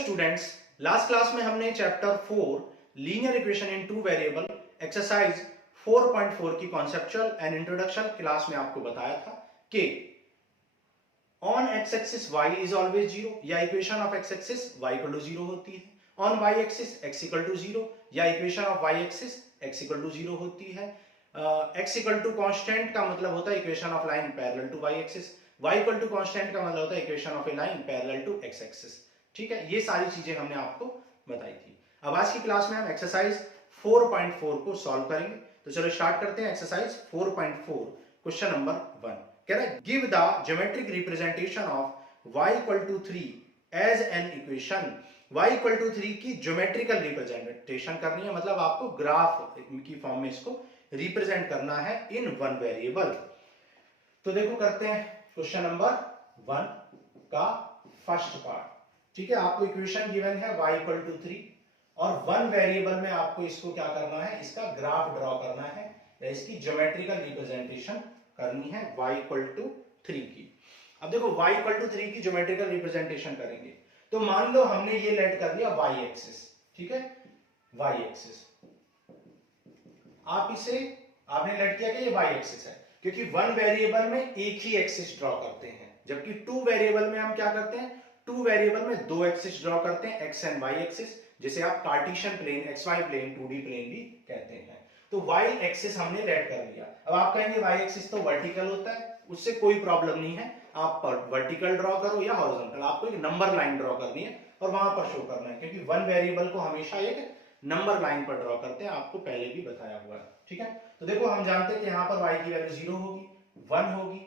Students, last class में हमने chapter 4 linear equation in two variable exercise 4.4 की conceptual and introduction class में आपको बताया था कि on x axis y is always 0 या equation of x axis y equal to 0 होती है, on y axis x equal to 0 या equation of y axis x equal to 0 होती है। x इक्वल टू कांस्टेंट का मतलब होता है equation of line parallel to y axis, y equal to constant का मतलब होता है equation of a line parallel to x axis. ठीक है, ये सारी चीजें हमने आपको बताई थी। अब आज की क्लास में हम एक्सरसाइज 4.4 को सॉल्व करेंगे। तो चलो स्टार्ट करते हैं। एक्सरसाइज 4.4 क्वेश्चन नंबर 1 कह रहा है give the geometric representation of y equal to 3 as an equation. y equal to 3 की ज्योमेट्रिकल रिप्रेजेंटेशन करनी है, मतलब आपको ग्राफ की फॉर्म में इसको रिप्रेजेंट करना है इन वन वेरिएबल। तो देखो करते हैं क्वेश्चन नंबर 1 का फर्स्ट पार्ट। ठीक है, आपको इक्वेशन गिवन है y इक्वल टू 3 और वन वेरिएबल में आपको इसको क्या करना है, इसका ग्राफ ड्रॉ करना है या इसकी ज्योमेट्रिकल रिप्रेजेंटेशन करनी है y इक्वल टू 3 की। अब देखो y इक्वल टू 3 की ज्योमेट्रिकल रिप्रेजेंटेशन करेंगे तो मान लो हमने ये लेट कर लिया y एक्सिस। ठीक है, y एक्सिस आप इसे आपने लेट किया कि ये y एक्सिस है, क्योंकि वन वेरिएबल में एक ही एक्सिस ड्रॉ करते हैं, जबकि टू वेरिएबल में हम क्या करते हैं, टू वेरिएबल में दो एक्सिस ड्रॉ करते हैं, एक्स एंड वाई एक्सिस, जिसे आप Cartesian plane, x y plane, 2D plane भी कहते हैं। तो y एक्सिस हमने लेट कर लिया। अब आप कहेंगे y एक्सिस तो वर्टिकल होता है, उससे कोई प्रॉब्लम नहीं है, आप वर्टिकल ड्रॉ करो या हॉरिजॉन्टल, आपको एक नंबर लाइन ड्रॉ करनी है और वहां पर शो करना है, क्योंकि वन वेरिएबल को हमेशा एक नंबर लाइन पर ड्रॉ करते हैं, आपको पहले भी बताया हुआ है। ठीक है, तो देखो हम जानते हैं कि यहाँ पर y की वैल्यू 0 होगी, 1 होगी,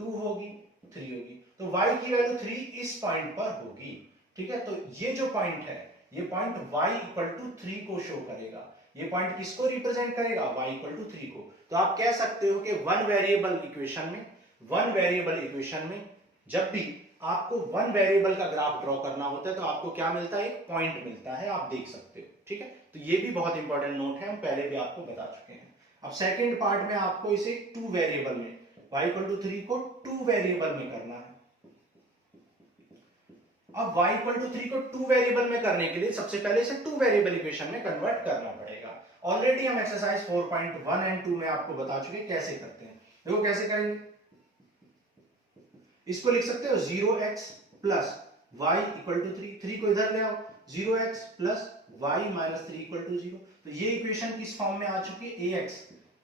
2 होगी, 3 होगी, तो y की वैल्यू 3 इस पॉइंट पर होगी। ठीक है, तो ये जो पॉइंट है, ये पॉइंट y इक्वल टू 3 को शो करेगा। ये पॉइंट किसको रिप्रेजेंट करेगा, y इक्वल टू 3 को। तो आप कह सकते हो कि वन वेरिएबल इक्वेशन में जब भी आपको वन वेरिएबल का ग्राफ ड्रॉ करना होता है तो आपको क्या मिलता है, एक पॉइंट मिलता है, आप देख सकते हो। ठीक है, तो ये भी बहुत इंपॉर्टेंट नोट है, हम पहले भी आपको बता चुके हैं। अब सेकंड पार्ट में आपको इसे टू वेरिएबल में, y इक्वल टू 3 को टू वेरिएबल में करना है। अब y इक्वल टू 3 को टू वेरिएबल में करने के लिए सबसे पहले इसे टू वेरिएबल इक्वेशन में कन्वर्ट करना पड़ेगा। ऑलरेडी हम एक्सरसाइज 4.1 एंड 2 में आपको बता चुके कैसे करते हैं। देखो कैसे करेंगे, इसको लिख सकते हो 0x plus y equal to 3, 3 को इधर ले आओ, 0x plus y minus 3 equal to 0। तो ये इक्वेशन किस फॉर्म में आ चुकी है, ax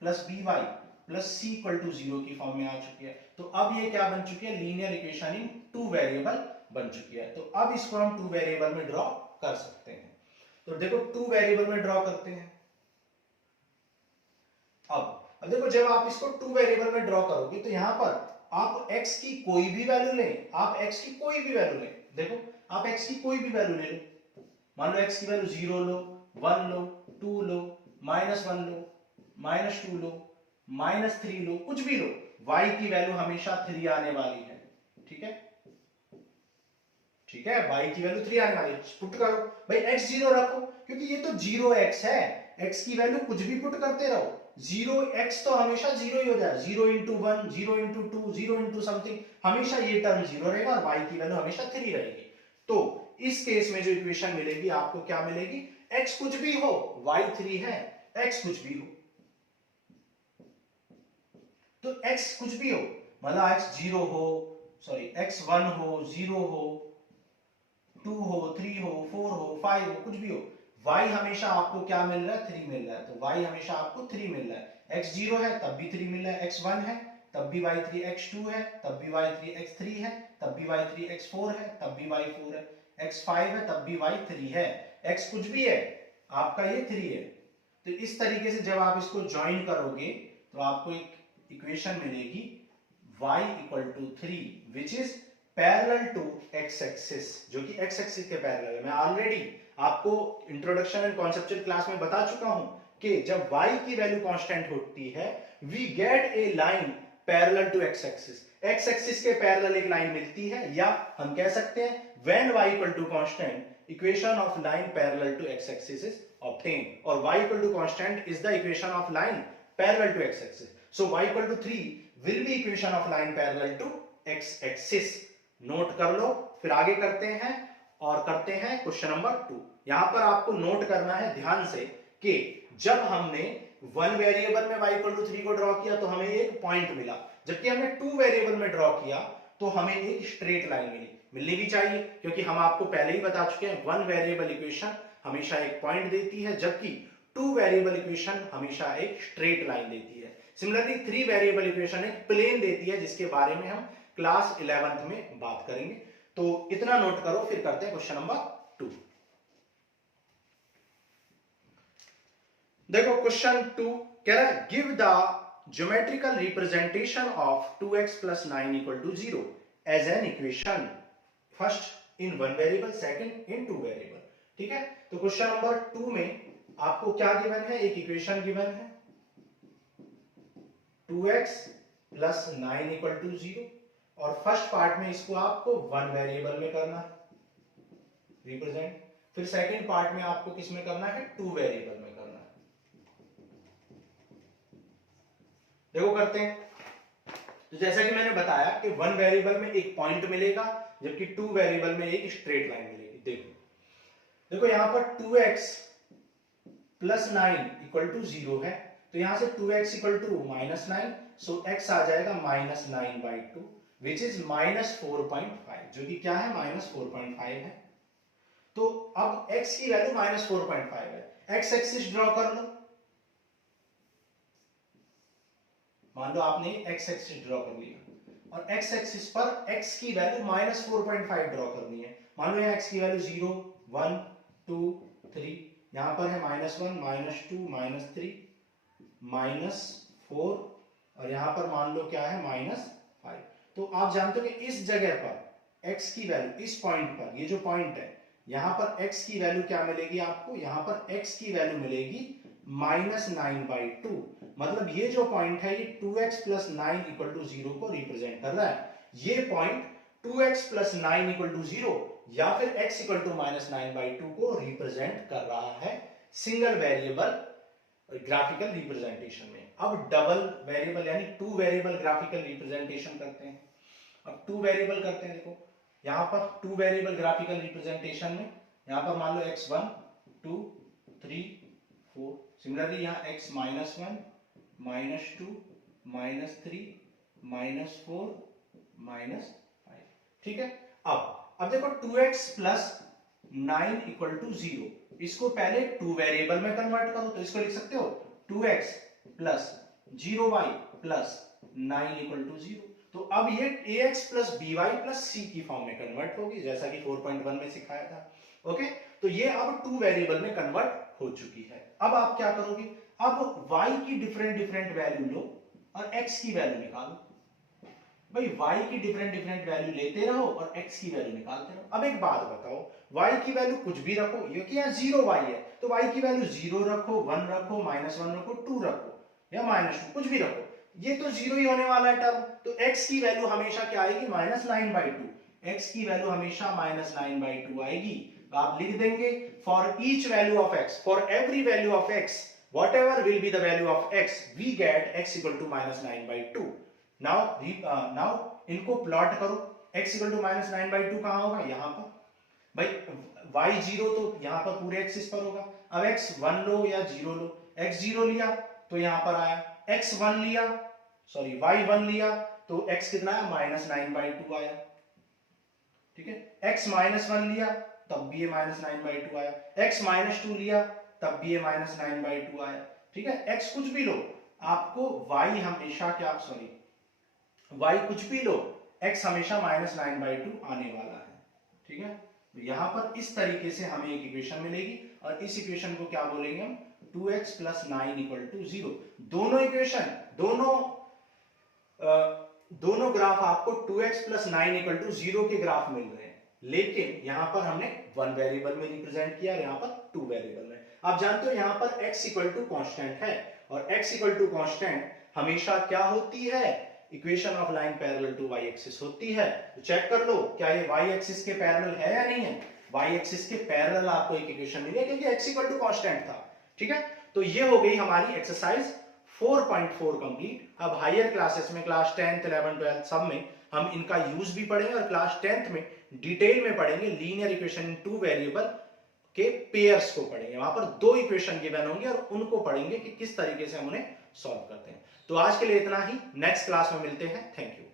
plus by plus c equal to 0 की फॉर्म में आ चुकी है। तो अब ये क्या बन चुकी है, linear equation in two variable बन चुकी है। तो अब इसको हम टू वेरिएबल में ड्रॉ कर सकते हैं। तो देखो टू वेरिएबल में ड्रॉ करते हैं। अब देखो जब आप इसको टू वेरिएबल में ड्रॉ करोगे तो यहां पर आप x की कोई भी वैल्यू लें, आप x की कोई भी वैल्यू लें, देखो आप x की कोई भी वैल्यू ले लो, मान लो x की वैल्यू 0 लो, 1 लो, 2 लो, -1 लो, -2 लो, -3 लो, कुछ भी लो, y की वैल्यू हमेशा 3 आने वाली है। ठीक है, ठीक है, y की वैल्यू 3 आने वाली है। पुट करो भाई, x 0 रखो, क्योंकि ये तो 0x है, x की वैल्यू कुछ भी पुट करते रहो, 0x तो हमेशा 0 ही हो जाएगा, 0 इंटू 1, 0 इंटू 2, 0 इंटू समथिंग, हमेशा ये टर्म 0 रहेगा और y की वैल्यू हमेशा 3 रहेगी। तो इस केस में जो इक्वेशन मिलेगी आपको क्या मिलेगी, x कुछ भी हो, y 3 है, x कुछ भी हो, तो x कुछ भी हो, मतलब x 0 हो, सॉरी x 1 हो, 0 हो, 2 हो, 3 हो, 4 हो, 5 हो, कुछ भी हो, y हमेशा आपको क्या मिल रहा है, 3 मिल रहा है। तो y हमेशा आपको 3 मिल रहा है, x 0 है तब भी 3 मिल रहा है, x 1 है तब भी y 3, x 2 है तब भी y 3, x 3 है तब भी y 3, x 4 है तब भी y 4 है, x 5 है तब भी y 3 है, x कुछ भी है आपका ये 3 है। तो इस तरीके से जब आप इसको ज्वाइन करोगे तो आपको एक इक्वेशन मिलेगी y equal to 3 which is parallel to x axis, जो कि x एक्सिस के पैरेलल है। मैं ऑलरेडी आपको इंट्रोडक्शन एंड कॉन्सेप्चुअल क्लास में बता चुका हूं कि जब y की वैल्यू कांस्टेंट होती है we get a line parallel to x axis, x axis के पैरेलल एक लाइन मिलती है, या हम कह सकते हैं when y equal to constant equation of line parallel to x axis is obtained, और y equal to constant is the equation of line parallel to x axis. So y equal to 3 will be equation of line parallel to x axis. Note कर लो, फिर आगे करते हैं। और करते हैं question number 2। यहां पर आपको नोट करना है ध्यान से कि जब हमने वन वेरिएबल में y इक्वल टू 3 को ड्रॉ किया तो हमें एक पॉइंट मिला, जबकि हमने टू वेरिएबल में ड्रॉ किया तो हमें एक स्ट्रेट लाइन मिलनी भी चाहिए, क्योंकि हम आपको पहले ही बता चुके हैं वन वेरिएबल इक्वेशन हमेशा एक पॉइंट देती है, जबकि टू वेरिएबल इक्वेशन हमेशा एक स्ट्रेट लाइन देती है। सिमिलरली थ्री वेरिएबल इक्वेशन एक प्लेन देती है, जिसके बारे में हम क्लास 11th में बात करेंगे। तो इतना नोट करो, फिर करते हैं क्वेश्चन नंबर 2। देखो क्वेश्चन 2 कह रहा है give the geometrical representation of 2x plus 9 equal to 0 as an equation, first in one variable, second in two variable. ठीक है, तो क्वेश्चन नंबर 2 में आपको क्या गिवन है, एक इक्वेशन गिवन है 2x plus 9 equal to 0, और फर्स्ट पार्ट में इसको आपको वन वेरिएबल में करना है रिप्रेजेंट, फिर सेकंड पार्ट में आपको किस में करना है, टू वेरिएबल में करना है। देखो करते हैं। तो जैसा कि मैंने बताया कि वन वेरिएबल में एक पॉइंट मिलेगा, जबकि टू वेरिएबल में एक स्ट्रेट लाइन मिलेगी। देखो यहां पर 2x plus 9 equal to 0 है, तो यहां से 2x equal to -9, so x आ जाएगा -9/2 विच इज -4.5, जो कि क्या है, -4.5 है। तो अब x की वैल्यू -4.5 है, x एक्सिस ड्रॉ कर लो। मान लो आपने x एक्सिस ड्रॉ कर लिया और x एक्सिस पर x की वैल्यू -4.5 ड्रॉ करनी है। मान लो यहाँ x की वैल्यू 0, 1, 2, 3, यहां पर है -1, -2, -3, -4, और यहां पर मान लो क्या है, -5। तो आप जानते हो कि इस जगह पर x की वैल्यू, इस पॉइंट पर, ये जो पॉइंट है यहां पर x की वैल्यू क्या मिलेगी आपको, यहां पर x की वैल्यू मिलेगी -9/2। मतलब ये जो पॉइंट है ये 2x plus 9 equal to 0 को रिप्रेजेंट कर रहा है। ये point 2x plus 9 equal to 0 या फिर x equal to -9/2 को रिप्रेजेंट कर रहा है सिंगल वेरिएबल ग्राफिकल रिप्रेजेंटेशन में। अब डबल वेरिएबल यानी टू वेरिएबल ग्राफिकल रिप्रेजेंटेशन करते हैं। अब टू वेरिएबल करते हैं। देखो यहां पर टू वेरिएबल ग्राफिकल रिप्रेजेंटेशन में यहां पर मान लो x1, 2, 3, 4, सिमिलरली यहाँ x -1, -2, -3, -4, -5। ठीक है, अब देखो 2x plus 9 equal to 0, इसको पहले टू वेरिएबल में कन्वर्ट करो, तो इसको लिख सकते हो 2x plus 0y plus 9 equal to 0। तो अब ये ax plus by plus c की फॉर्म में कन्वर्ट होगी, जैसा कि 4.1 में सिखाया था। ओके, तो ये अब टू वेरिएबल में कन्वर्ट हो चुकी है। अब आप क्या करोगे, अब y की डिफरेंट वैल्यू लो और x की वैल्यू निकालो। भाई y की डिफरेंट वैल्यू लेते रहो और x की वैल्यू निकालते रहो। अब एक बात बताओ, y की वैल्यू कुछ भी रखो, ये कि यहाँ 0y है तो y की वैल्यू 0 रखो, 1 रखो, -1 रखो, 2 रखो या -2, कुछ भी रखो, ये तो 0 ही होने वाला है टर्म। तो x की वैल्यू हमेशा क्या आएगी, -9/2। x की वैल्यू हमेशा -9/2 आएगी। तो आप लिख देंगे for each value of x, for every value of x, whatever will be the value of x, we get x equal to -9/2। now इनको प्लॉट करो, x equal to -9/2 कहां होगा, यहां पर। भाई y0 तो यहां पर पूरे एक्सिस पर होगा। अब x1 लो या 0 लो, x0 लिया तो यहां पर आया, x1 लिया, सॉरी y1 लिया तो x कितना है, -9/2 आया। ठीक है, x -1 लिया तब भी ये -9/2 आया, x -2 लिया तब भी ये -9/2 आया। ठीक है, x कुछ भी लो, आपको y हमेशा क्या, सॉरी y कुछ भी लो, x हमेशा -9/2 आने वाला है। ठीक है, तो यहां पर इस तरीके से हमें एक इक्वेशन मिलेगी और इस इक्वेशन को क्या बोलेंगे हम, 2x plus 9 equal to 0। दोनों इक्वेशन, दोनों ग्राफ आपको 2x plus 9 equal to 0 के ग्राफ मिल रहे हैं, लेकिन यहां पर हमने वन वेरिएबल में रिप्रेजेंट किया, यहां पर टू वेरिएबल में। आप जानते हो यहां पर x इक्वल टू कांस्टेंट है और x इक्वल टू कांस्टेंट हमेशा क्या होती है, equation of line parallel to y axis होती है। तो चेक कर लो क्या ये y एक्सिस के पैरेलल है या नहीं है। y एक्सिस के पैरेलल आपको एक इक्वेशन मिली है क्योंकि x इक्वल टू कांस्टेंट था। ठीक है, तो ये हो गई हमारी एक्सरसाइज 4.4 कंप्लीट। अब हायर क्लासेस में क्लास 10th 11th 12th सब में हम इनका यूज भी पढ़ेंगे और क्लास 10th में डिटेल में पढ़ेंगे linear equation in two variable के पेयर्स को पढ़ेंगे। वहां पर दो इक्वेशन गिवन होंगे और उनको पढ़ेंगे कि किस तरीके से हम उन्हें सॉल्व करते हैं। तो आज के लिए इतना ही, नेक्स्ट क्लास में मिलते हैं। Thank you.